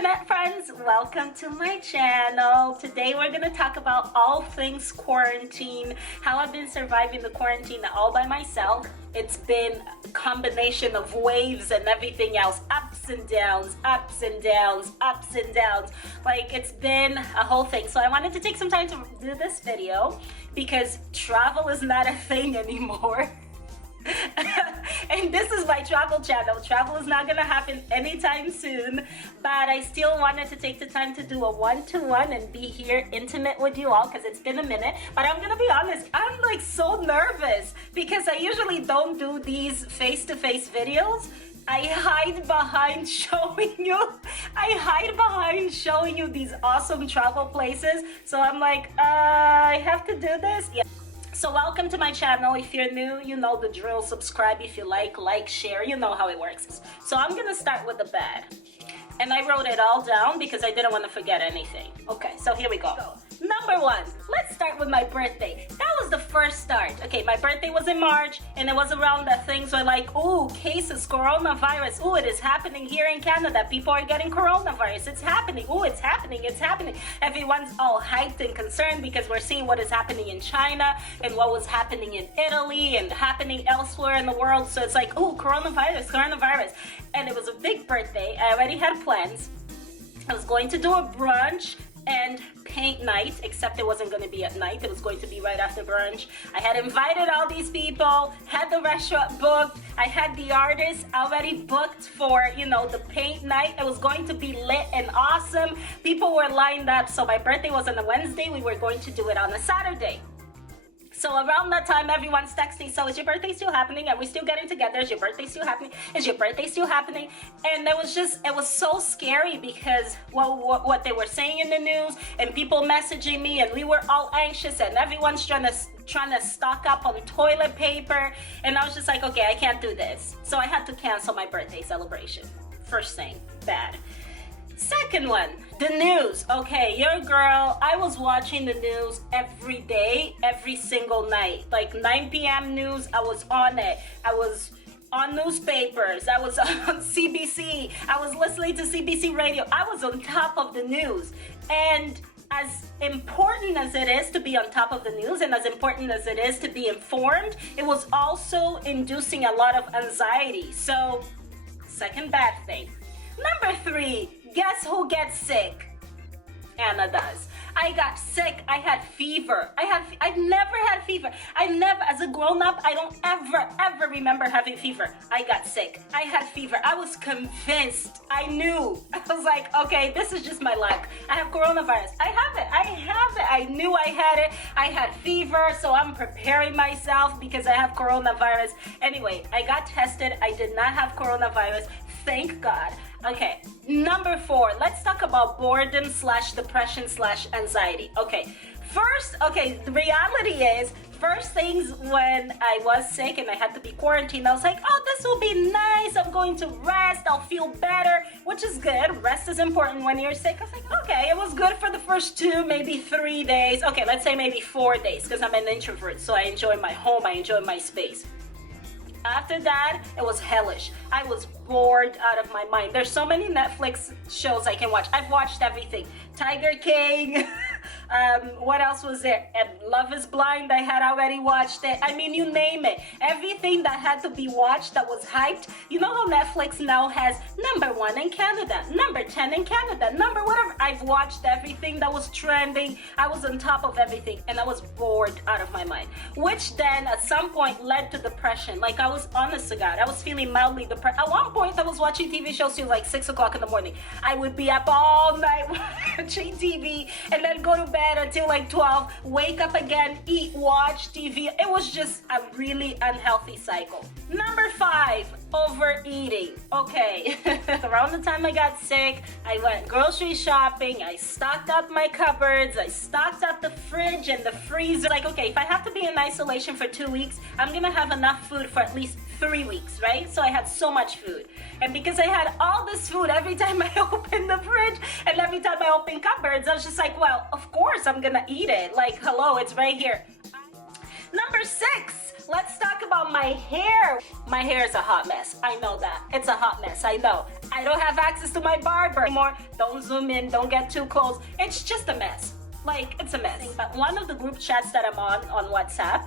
internet friends, welcome to my channel. Today we're going to talk about all things quarantine, how I've been surviving the quarantine all by myself. It's been a combination of waves and everything else, ups and downs, ups and downs, ups and downs. Like, it's been a whole thing. So I wanted to take some time to do this video because travel is not a thing anymore. And this is my travel channel. Travel is not gonna happen anytime soon, but I still wanted to take the time to do a one-to-one and be here intimate with you all because it's been a minute. But I'm gonna be honest, I'm like so nervous because I usually don't do these face-to-face videos. I hide behind showing you these awesome travel places. So I'm like, I have to do this. Yeah. So welcome to my channel. If you're new, you know the drill. Subscribe if you like, share, you know how it works. So I'm gonna start with the bad. And I wrote it all down because I didn't want to forget anything. Okay, so here we go. Number one, let's start with my birthday. That was the first start. Okay, my birthday was in March, and it was around that things were like, ooh, cases, coronavirus. Ooh, it is happening here in Canada. People are getting coronavirus. It's happening. Ooh, it's happening. It's happening. Everyone's all hyped and concerned because we're seeing what is happening in China and what was happening in Italy and happening elsewhere in the world. So it's like, ooh, coronavirus, coronavirus. And it was a big birthday. I already had plans. I was going to do a brunch and paint night, except it wasn't going to be at night. It was going to be right after brunch. I had invited all these people, had the restaurant booked. I had the artists already booked for, you know, the paint night. It was going to be lit and awesome. People were lined up. So my birthday was on a Wednesday. We were going to do it on a Saturday. So around that time, everyone's texting, so is your birthday still happening? Are we still getting together? Is your birthday still happening? Is your birthday still happening? And it was so scary because what they were saying in the news and people messaging me, and we were all anxious, and everyone's trying to stock up on toilet paper. And I was just like, okay, I can't do this. So I had to cancel my birthday celebration. First thing, bad. Second one, the news. Okay, your girl, I was watching the news every day, every single night. Like 9 p.m. news, I was on it. I was on newspapers. I was on CBC. I was listening to CBC radio. I was on top of the news. And as important as it is to be on top of the news and as important as it is to be informed, it was also inducing a lot of anxiety. So, second bad thing. Number three, guess who gets sick? Anna does. I got sick. I had fever. I've never had fever. As a grown-up, I don't ever remember having fever. I got sick. I had fever. I was convinced. I knew. I was like, okay, this is just my luck. I have coronavirus. I have it. I knew I had it. I had fever, so I'm preparing myself because I have coronavirus. Anyway, I got tested. I did not have coronavirus. Thank God. Okay, number four, let's talk about boredom / depression / anxiety. Okay, first, the reality is, first things when I was sick and I had to be quarantined, I was like, oh, this will be nice. I'm going to rest. I'll feel better, which is good. Rest is important when you're sick. I was like, okay, it was good for the first 2, maybe 3 days. Okay, let's say maybe 4 days because I'm an introvert, so I enjoy my home. I enjoy my space. After that, it was hellish. I was bored out of my mind. There's so many Netflix shows I can watch. I've watched everything. Tiger King. What else was there? And Love is Blind. I had already watched it. I mean, you name it. Everything that had to be watched that was hyped. You know how Netflix now has #1 in Canada, #10 in Canada, number whatever. I've watched everything that was trending. I was on top of everything, and I was bored out of my mind. Which then, at some point, led to depression. Like, I was, honest to God, I was feeling mildly depressed. At one point, I was watching TV shows till like 6 o'clock in the morning. I would be up all night watching TV and then go to bed until like 12, wake up again, eat, watch TV. It was just a really unhealthy cycle. Number 5, overeating. Okay, around the time I got sick, I went grocery shopping, I stocked up my cupboards, I stocked up the fridge and the freezer. Like, okay, if I have to be in isolation for 2 weeks, I'm gonna have enough food for at least 3 weeks, right? So I had so much food. And because I had all this food every time I opened the fridge and every time I opened cupboards, I was just like, well, of course I'm gonna eat it. Like, hello, it's right here. Number 6, Let's talk about my hair. My hair is a hot mess. I know that. It's a hot mess. I know. I don't have access to my barber anymore. Don't zoom in. Don't get too close. It's just a mess. Like, it's a mess. But one of the group chats that I'm on WhatsApp,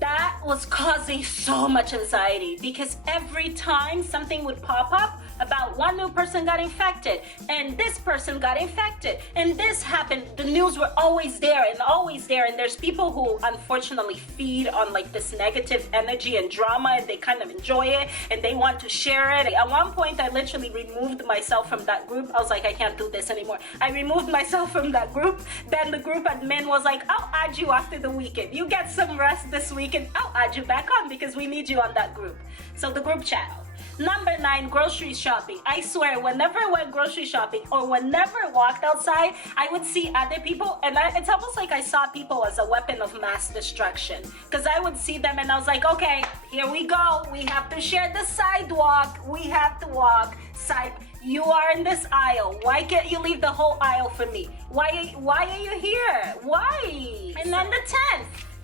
that was causing so much anxiety because every time something would pop up about one new person got infected and this person got infected and this happened, the news were always there, and there's people who unfortunately feed on like this negative energy and drama, and they kind of enjoy it and they want to share it. At one point I literally removed myself from that group. I was like, I can't do this anymore. I removed myself from that group. Then the group admin was like, I'll add you after the weekend. You get some rest this weekend. I'll add you back on because we need you on that group. So the group chat. Number 9, grocery shopping. I swear, whenever I went grocery shopping or whenever I walked outside, I would see other people, and it's almost like I saw people as a weapon of mass destruction. Because I would see them and I was like, okay, here we go. We have to share the sidewalk. We have to walk side. You are in this aisle. Why can't you leave the whole aisle for me? Why are you here? Why? And then the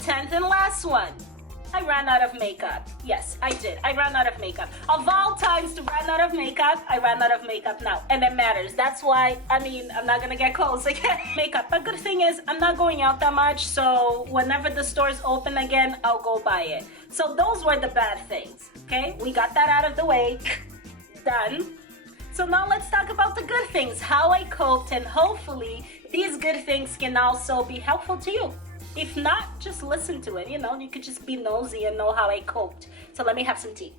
10th and last one. I ran out of makeup. Yes, I did. I ran out of makeup. Of all times to run out of makeup, I ran out of makeup now. And it matters. That's why, I'm not gonna get clothes again. Makeup. But good thing is, I'm not going out that much, so whenever the stores open again, I'll go buy it. So those were the bad things, okay? We got that out of the way. Done. So now let's talk about the good things, how I coped, and hopefully these good things can also be helpful to you. If not, just listen to it, you could just be nosy and know how I coped. So let me have some tea.